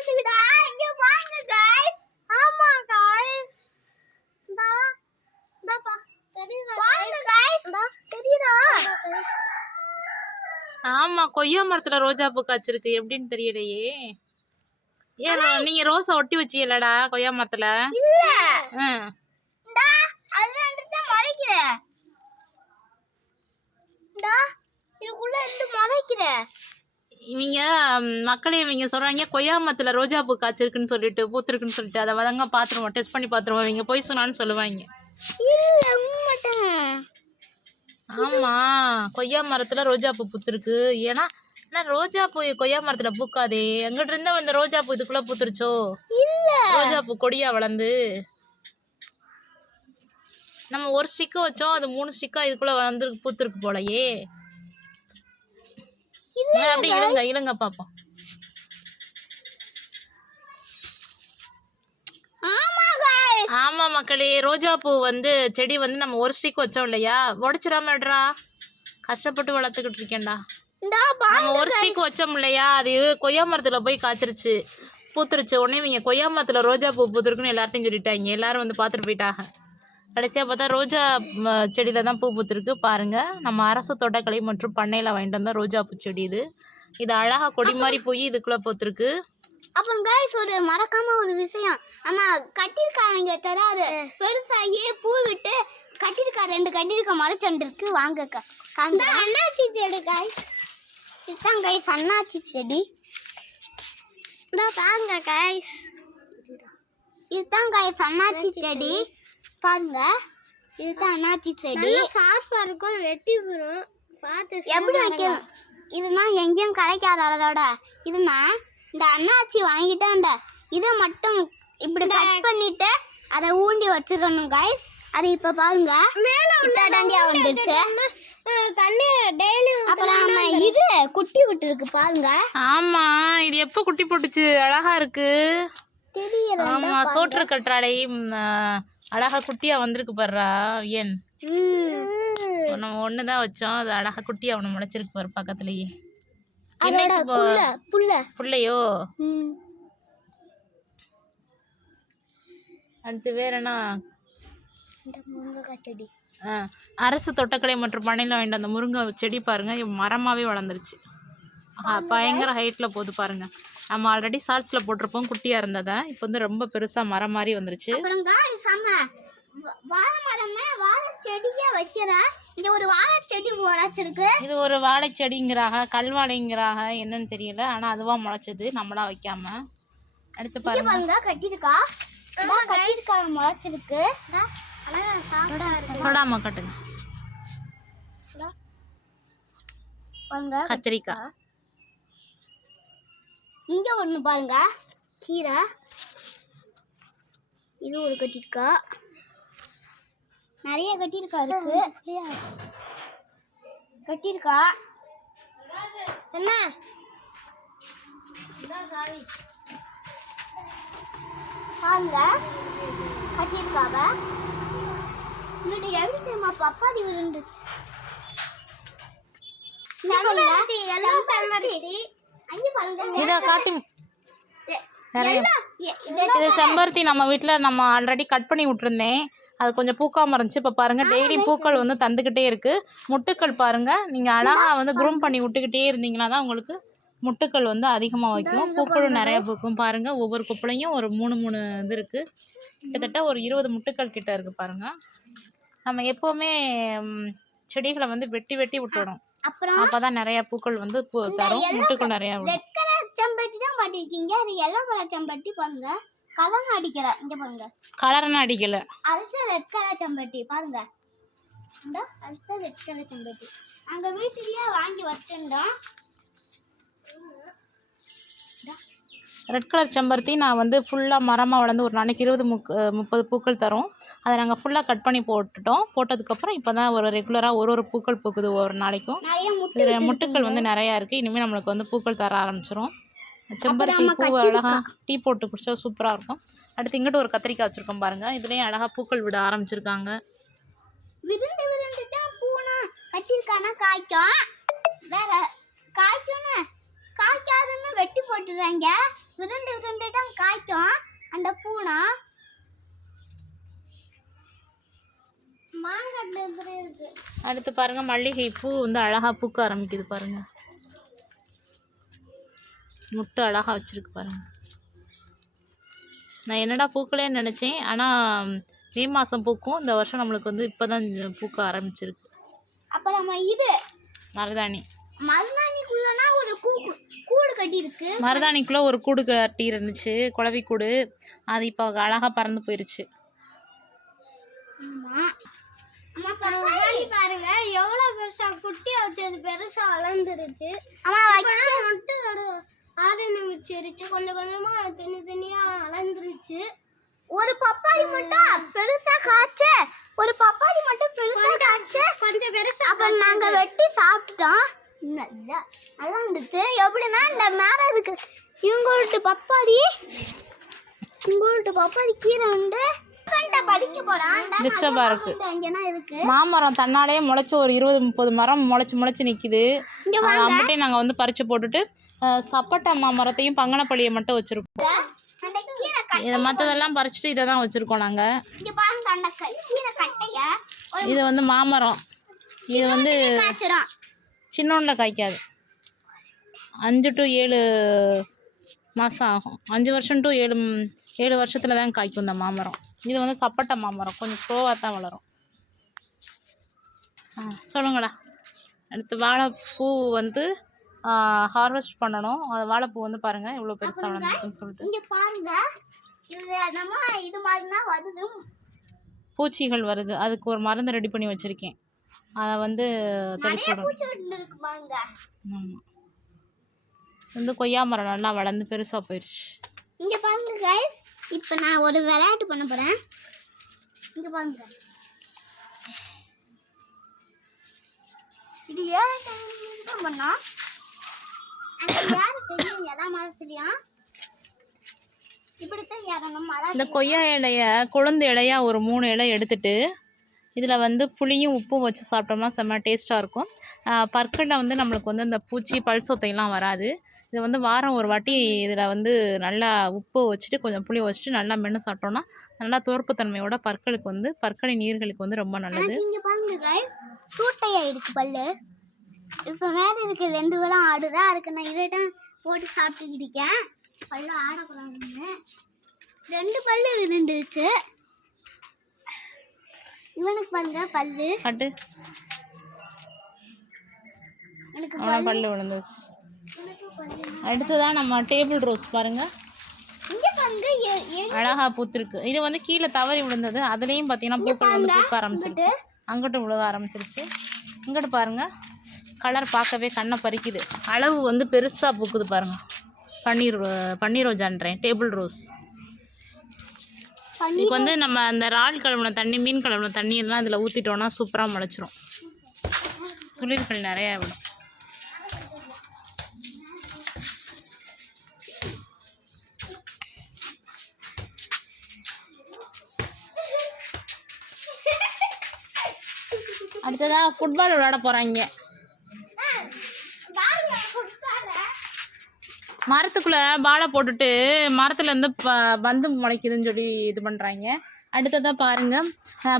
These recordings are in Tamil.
பூத்துக்குடா. இங்க பாருங்க गाइस. ஆமா गाइस. இந்தா தெரியுதா? பாருங்க गाइस. தெரியுதா? ஆமா, கொய்யா மரத்துல ரோஜா பூ காய்ச்சிருக்கு. எப்படின்னு தெரியலையே. ஏன் நீங்க ரோஸை ஒட்டி வச்சீங்களடா கொய்யா மரத்துல? இல்ல. இந்தா அது ரெண்டு மறைக்கிற. இந்தா இதுக்குள்ள ரெண்டு மறைக்கிற. இவங்க மக்களே இவங்க சொல்றாங்க கொய்யா மரத்துல ரோஜா பூ காய்ச்சிருக்குன்னு சொல்லிட்டு பூத்துருக்குன்னு சொல்லிட்டு அதை வதங்க பாத்துருவோம், டெஸ்ட் பண்ணி பாத்துருவோம். இவங்க போய் சொன்னான்னு சொல்லுவாங்க. இல்ல உண்மைதான். ஆமா, கொய்யா மரத்துல ரோஜா பூ பூத்துருக்கு. ஏன்னா ரோஜா பூ கொய்யா மரத்துல பூக்காதே. எங்கிட்ட இருந்தா இந்த ரோஜா பூ இதுக்குள்ள பூத்துருச்சோ? இல்ல, ரோஜா பூ கொடியா வளர்ந்து நம்ம ஒரு ஸ்டிக்கு வச்சோம், அது 3 ஸ்டிக்கா இதுக்குள்ள வந்து பூத்துருக்கு போலயே. அப்படி இழுங்க இழுங்க பாப்போம். ஆமா மக்களே, ரோஜா பூ வந்து செடி வந்து நம்ம ஒரு ஸ்டிக் வச்சோம் இல்லையா, உடச்சிடாம விடுறா. கஷ்டப்பட்டு வளர்த்துக்கிட்டு இருக்கேன்டா. நம்ம ஒரு ஸ்டிக் வச்சோம் இல்லையா, அது கொய்யா மரத்துல போய் காய்ச்சிருச்சு, பூத்துருச்சு. உடனே இவங்க கொய்யா மரத்துல ரோஜா பூ பூத்துருக்குன்னு எல்லார்ட்டையும் சொல்லிட்டாங்க. எல்லாரும் வந்து பார்த்துட்டு போயிட்டாங்க. கடைசியாக பார்த்தா ரோஜா செடியில் தான் பூ பூத்துருக்கு. பாருங்கள், நம்ம அரசு தோட்டக்கலை மற்றும் பண்ணையில் வாங்கிட்டு வந்தால் ரோஜா பூ செடி இது. இது அழகாக கொடி மாதிரி போய் இதுக்குள்ளே பூத்துருக்கு. அப்புறம் गाइस ஒரு மறக்காம ஒரு விஷயம், நம்ம கட்டிருக்காங்க தராரு பெருசாகி பூ விட்டு கட்டிருக்கா 2 கட்டிருக்க மலைச்சண்டு இருக்கு. வாங்க இந்த அண்ணாச்சி செடி गाइस. இதுதான் गाइस அண்ணாச்சி செடி. இந்த பாருங்க गाइस, இதுதான் गाइस அண்ணாச்சி செடி. பாருங்க, இதுதான் அண்ணாச்சி செடி. ஷார்ப்பா இருக்கும், வெட்டி போறோம். பார்த்து எப்படி வைக்கணும். இதுனா எங்கேயும் கிடைக்காத அளவோட இதுனா இந்த அண்ணாச்சி வாங்கிட்டேன்டா. இதை மட்டும் இப்படி கட் பண்ணிட்டு அதை ஊண்டி வச்சிடணும் गाइस. அது இப்போ பாருங்க மேலே டாண்டியா வந்துடுச்சு. தண்ணி டெய்லி அப்புறம் நம்ம இது குட்டி விட்டுருக்கு பாருங்க. ஆமா, இது எப்போ குட்டி போட்டுச்சு? அழகா இருக்கு. தெரியல. ஆமா, சோற்று கற்றாழை அழகா குட்டியா வந்திருக்கு பாருடா. ஏன் நம்ம ஒண்ணுதான் வச்சோம், அது அழகா குட்டியா ஒண்ணு முளைச்சிருக்கு பாரு பக்கத்துலயே. புள்ளையோ? அடுத்து வேற என்ன? முருங்கைக்காய் செடி. அரசு தோட்டக்கலை மற்றும் பண்ணையில் வாங்கிட்டு அந்த முருங்கை செடி பாருங்க, மரமாவே வளர்ந்துருச்சு. பயங்கர ஹைட்ல போகுது பாருங்க. நம்ம ஆல்ரெடி ஷார்ட்ஸ்ல போட்டிருப்போம் குட்டியா இருந்ததை. இப்போ வந்து ரொம்ப பெருசா மரம் மாதிரி வந்துருச்சு. இது ஒரு வாழை செடிங்கிறாங்க, கல்வாழைங்கிறாங்க, என்னன்னு தெரியல. ஆனா அதுவா முளைச்சது, நம்மளா வைக்காம. அடுத்து பாருங்க, கட்டிருக்கா முளைச்சிருக்கு. தொடாம கட்டுங்க. கத்திரிக்காய். இங்க ஒண்ணு பாருங்க, கீரை. இது ஒரு கட்டிருக்கா, நிறைய கட்டிருக்கா இருக்கு. கட்டிருக்கா என்ன பாருங்க, கட்டிருக்காவ. இங்கிட்ட எப்படி தெரியுமா பப்பாளி விழுந்துச்சு. இதை காட்டு. இது செம்பருத்தி நம்ம வீட்டில் நம்ம ஆல்ரெடி கட் பண்ணி விட்டுருந்தேன். அது கொஞ்சம் பூக்காமல் இருந்துச்சு. இப்போ பாருங்கள், டெய்லி பூக்கள் வந்து தந்துக்கிட்டே இருக்குது. முட்டுக்கள் பாருங்கள், நீங்கள் அழகாக வந்து குரூம் பண்ணி விட்டுக்கிட்டே இருந்தீங்கன்னா தான் உங்களுக்கு முட்டுக்கள் வந்து அதிகமாக வைக்கும். பூக்களும் நிறையா பூக்கும். பாருங்கள், ஒவ்வொரு குப்பளையும் ஒரு 3 இது இருக்குது. கிட்டத்தட்ட ஒரு 20 முட்டுக்கள் கிட்ட இருக்குது பாருங்கள். நம்ம எப்போவுமே செடிகளை வந்து வெட்டி விட்டுடும். அப்பதான் நிறைய பூக்கள் வந்து தரும், முட்டுக்கள் நிறைய. ரெட் கலர் செம்பருத்தி தான் பாட்டிருக்கீங்க, அது yellow கலர் செம்பருத்தி பாருங்க. கலர்னு அடிக்கல, இங்க பாருங்க. கலர்னு அடிக்கல, அது ரெட் கலர் செம்பருத்தி பாருங்க. இந்த அது ரெட் கலர் செம்பருத்தி அங்க வீட்லயே வாங்கி வச்சிருந்தோம். ரெட் கலர் செம்பருத்தி நான் வந்து ஃபுல்லாக மரமாக வளர்ந்து ஒரு நாளைக்கு 20-30 பூக்கள் தரும். அதை நாங்கள் ஃபுல்லாக கட் பண்ணி போட்டதுக்கப்புறம் இப்போ தான் ஒரு ரெகுலராக ஒரு பூக்கள் பூக்குது ஒவ்வொரு நாளைக்கும். முட்டுக்கள் வந்து நிறையா இருக்குது. இனிமேல் நம்மளுக்கு வந்து பூக்கள் தர ஆரம்பிச்சிரும். செம்பருத்தி பூ அழகாக டீ போட்டு குடிச்சா சூப்பராக இருக்கும். அடுத்து இங்கிட்ட ஒரு கத்திரிக்காய் வச்சுருக்கோம் பாருங்கள். இதுலேயும் அழகாக பூக்கள் விட ஆரம்பிச்சிருக்காங்க. விருண்டு தான் பூனா கட்டிருக்கானா காய்க்கும். வேற காய்க்கும்னு காய்க்காதுன்னு வெட்டி போட்டுறாங்க. விருண்டு தான் காய்க்கும் அந்த பூனா. மாங்காய் இருக்கு. அடுத்து பாருங்க மல்லிகை பூ வந்து அழகா பூக்க ஆரம்பிக்குது பாருங்க. முட்டை அழகா வச்சிருக்கு பாருங்க. நான் என்னடா பூக்கலேன்னு நினச்சேன், ஆனால் மே மாதம் பூக்கும். இந்த வருஷம் நம்மளுக்கு வந்து இப்போ தான் பூக்க ஆரம்பிச்சிருக்கு. அப்புறமா இது மருதாணி. மருதாணிக்குள்ளனா ஒரு கூடு கட்டி இருக்கு. மருதாணிக்குள்ளே ஒரு கூடு கட்டி இருந்துச்சு, குளவி கூடு. அது இப்போ அழகாக பறந்து போயிடுச்சு. பாருங்க எவ்வளோ பெருசா குட்டியா வச்சது பெருசா வளர்ந்துருச்சு. முட்டை ஆரம்பிச்சிருச்சு, கொஞ்சம் கொஞ்சமா தனியா வளர்ந்துருச்சு. ஒரு பப்பாளி மட்டும் பெருசா காய்ச்சு, ஒரு பப்பாளி மட்டும் பெருசா காய்ச்சு, கொஞ்சம் பெருசா. அப்ப நாங்க வெட்டி சாப்பிட்டுட்டோம். நல்லா இருந்துச்சு. எப்படின்னா இந்த மேல இருக்கு இவங்கள்ட்ட பப்பாளி கீரை உண்டு. படிக்க போறான். டிஸ்டர்பா இருக்கு. மாமரம் தன்னாலேயே முளைச்சி ஒரு 20-30 மரம் முளைச்சி நிக்குது. அம்பட்டையும் நாங்க வந்து பறிச்சு போட்டுட்டு சப்பட்டை மாமரத்தையும் பங்கனப்பள்ளியை மட்டும் வச்சிருக்கோம். இதை மற்றதெல்லாம் பறிச்சுட்டு இதை தான் வச்சுருக்கோம் நாங்கள். இது வந்து மாமரம். இது வந்து சின்னோண்டில் காய்க்காது. 5 to 7 மாதம் ஆகும். 5 வருஷம் to 7 வருஷத்தில் தான் காய்க்கும் இந்த மாமரம். இது வந்து சப்பட்டை மாமரம், கொஞ்சம் ஸ்லோவாக தான் வளரும். சொல்லுங்களா. அடுத்து வாழைப்பூ வந்து ஹார்வெஸ்ட் பண்ணணும். அது வாழைப்பூ வந்து பாருங்கள் எவ்வளோ பெருசாக வளர்ந்துருக்குன்னு சொல்லிட்டு. இங்கே பாருங்க, இது மாதிரி தான் வருது. பூச்சிகள் வருது, அதுக்கு ஒரு மருந்து ரெடி பண்ணி வச்சுருக்கேன். அதை வந்து தெளிச்சு விடணும். ஆமாம். வந்து கொய்யா மரம் நல்லா வளர்ந்து பெருசாக போயிடுச்சு. இங்கே பாருங்க கைஸ், இப்போ நான் ஒரு விளையாட்டு பண்ண போகிறேன். இங்கே பாருங்க, இது 7 டைம் பண்ணோம். இந்த கொய்யா இலைய கொழுந்து இலையா ஒரு 3 இலை எடுத்துட்டு இதில் வந்து புளியும் உப்பும் வச்சு சாப்பிட்டோம்னா செம்ம டேஸ்ட்டாக இருக்கும். பற்களில் வந்து நம்மளுக்கு வந்து இந்த பூச்சி பல் சொத்தையெல்லாம் வராது. இது வந்து வாரம் ஒரு வாட்டி இதில் வந்து நல்லா உப்பு வச்சுட்டு கொஞ்சம் புளி வச்சுட்டு நல்லா மென்று சாப்பிட்டோம்னா நல்லா துவர்ப்புத்தன்மையோட பற்களுக்கு வந்து பற்களின் நீர்களுக்கு வந்து ரொம்ப நல்லது. சூட்டையாயிருக்கு பல்லு. இப்போ மேலே இருக்க 2 வேளம் ஆடுதான் இருக்கு. நான் இதை தான் போட்டு சாப்பிட்டுக்கிட்டு இருக்கேன். பல்லு ஆடக்கூடாதுன்னு 2 பல்லு விழுந்துருச்சு. இவனுக்கு பாருங்க பல்லு கட்டு, எனக்கு பல்லு விழுந்துச்சு. அடுத்ததான் நம்ம டேபிள் ரோஸ் பாருங்க, அழகா பூத்திருக்கு. இது வந்து கீழே தவறி விழுந்தது. அதுலேயும் பார்த்தீங்கன்னா பூக்கள் வந்து பூக்க ஆரம்பிச்சிருக்கு. அங்கிட்டும் விழுக ஆரம்பிச்சிருச்சு. இங்கிட்டு பாருங்க, கலர் பார்க்கவே கண்ணை பறிக்குது. அளவு வந்து பெருசாக பூக்குது பாருங்க. பன்னீர் ரோஜான்றேன், டேபிள் ரோஸ். இதுக்கு வந்து நம்ம அந்த இறால் கழுவின தண்ணி, மீன் கழுவின தண்ணி எல்லாம் இதில் ஊற்றிட்டோன்னா சூப்பராக முளைச்சிரும். துளிர்கள் நிறையா விடும். அடுத்ததாக ஃபுட்பால் விளையாட போகிறாங்க. மரத்துக்குள்ளே பாலை போட்டுட்டு மரத்துலேருந்து பந்து முளைக்குதுன்னு சொல்லி இது பண்ணுறாங்க. அடுத்ததாக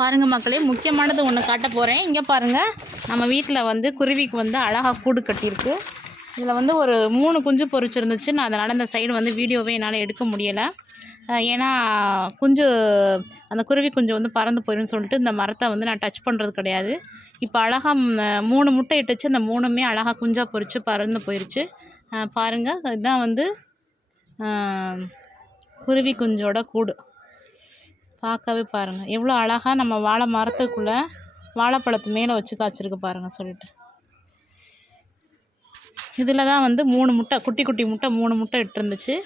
பாருங்கள் மக்களே, முக்கியமானது ஒன்று காட்ட போகிறேன். இங்கே பாருங்கள், நம்ம வீட்டில் வந்து குருவிக்கு வந்து அழகாக கூடு கட்டியிருக்கு. இதில் வந்து ஒரு 3 குஞ்சு பொறிச்சிருந்துச்சு. நான் அதனால் இந்த சைடு வந்து வீடியோவே என்னால் எடுக்க முடியலை. ஏன்னா அந்த குருவி குஞ்சு வந்து பறந்து போயிடும்னு சொல்லிட்டு இந்த மரத்தை வந்து நான் டச் பண்ணுறது கிடையாது. இப்போ அழகாக 3 முட்டை இட்டுச்சு. அந்த 3மே அழகாக குஞ்சாக பொறிச்சு பறந்து போயிடுச்சு. பாருங்கள், இதுதான் வந்து குருவி குஞ்சோட கூடு. பார்க்கவே பாருங்கள் எவ்வளோ அழகாக நம்ம வாழை மரத்துக்குள்ளே வாழைப்பழத்து மேலே வச்சு காய்ச்சிருக்கு பாருங்கள் சொல்லிட்டு. இதில் தான் வந்து 3 முட்டை, குட்டி முட்டை 3 முட்டை இட்டுருந்துச்சு.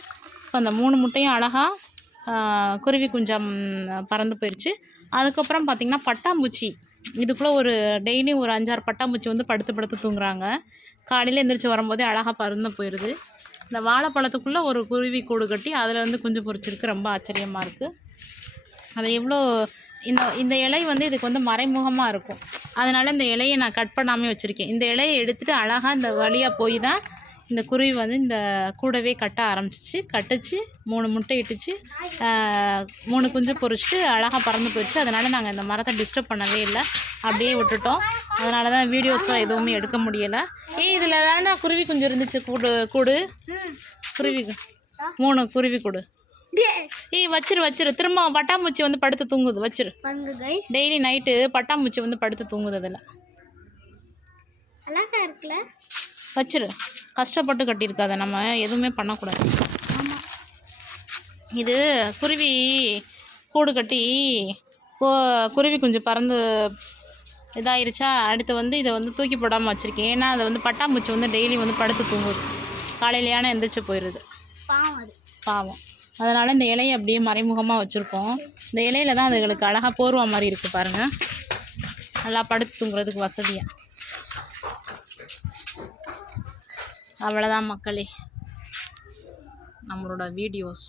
இப்போ அந்த 3 முட்டையும் அழகாக குருவி குஞ்சம் பறந்து போயிடுச்சு. அதுக்கப்புறம் பார்த்திங்கன்னா பட்டாம்பூச்சி, இதுக்குள்ளே ஒரு டெய்லி ஒரு 5-6 பட்டாம்பூச்சி வந்து படுத்து தூங்குறாங்க. காலையில் எந்திரிச்சு வரும்போதே அழகாக பறந்து போயிடுது. இந்த வாழைப்பழத்துக்குள்ளே ஒரு குருவி கூடு கட்டி அதில் வந்து குஞ்சு பொறிச்சிருக்கு. ரொம்ப ஆச்சரியமாக இருக்குது. அது எவ்வளோ இந்த இலை வந்து இதுக்கு வந்து மறைமுகமாக இருக்கும். அதனால் இந்த இலையை நான் கட் பண்ணாமல் வச்சுருக்கேன். இந்த இலையை எடுத்துகிட்டு அழகாக இந்த வழியாக போய் தான் இந்த குருவி வந்து இந்த கூடவே கட்ட ஆரம்பிச்சிச்சு. கட்டுச்சு, 3 முட்டை இட்டுச்சு, 3 குஞ்சு பொரிச்சிட்டு அழகாக பறந்து போயிடுச்சு. அதனால் நாங்கள் இந்த மரத்தை டிஸ்டர்ப் பண்ணவே இல்லை, அப்படியே விட்டுட்டோம். அதனால தான் வீடியோஸும் எதுவுமே எடுக்க முடியலை. இதில் தானே குருவி குஞ்சு இருந்துச்சு. கூடு குருவி 3 குருவி கூடு. வச்சிரு. திரும்ப பட்டாம்பூச்சி வந்து படுத்து தூங்குது. வச்சிரு. டெய்லி நைட்டு பட்டாம்பூச்சி வந்து படுத்து தூங்குது. அதில் அழகா இருக்குல்ல. வச்சிரு. கஷ்டப்பட்டு கட்டியிருக்காத, நம்ம எதுவுமே பண்ணக்கூடாது. இது குருவி கூடு கட்டி குருவி குஞ்சு பறந்து இதாயிருச்சா. அடுத்து வந்து இதை வந்து தூக்கி போடாமல் வச்சுருக்கேன். ஏன்னா அதை வந்து பட்டாம்பூச்சி வந்து டெய்லி வந்து படுத்து தூங்குது. காலையிலையான எந்திரிச்சு போயிடுது, பாவம். அதனால் இந்த இலையை அப்படியே மறைமுகமாக வச்சுருக்கோம். இந்த இலையில தான் அதுகளுக்கு அழகாக போர்வா மாதிரி இருக்குது பாருங்கள், நல்லா படுத்து தூங்குறதுக்கு வசதியாக. அவ்வளோதான் மக்களே நம்மளோட வீடியோஸ்.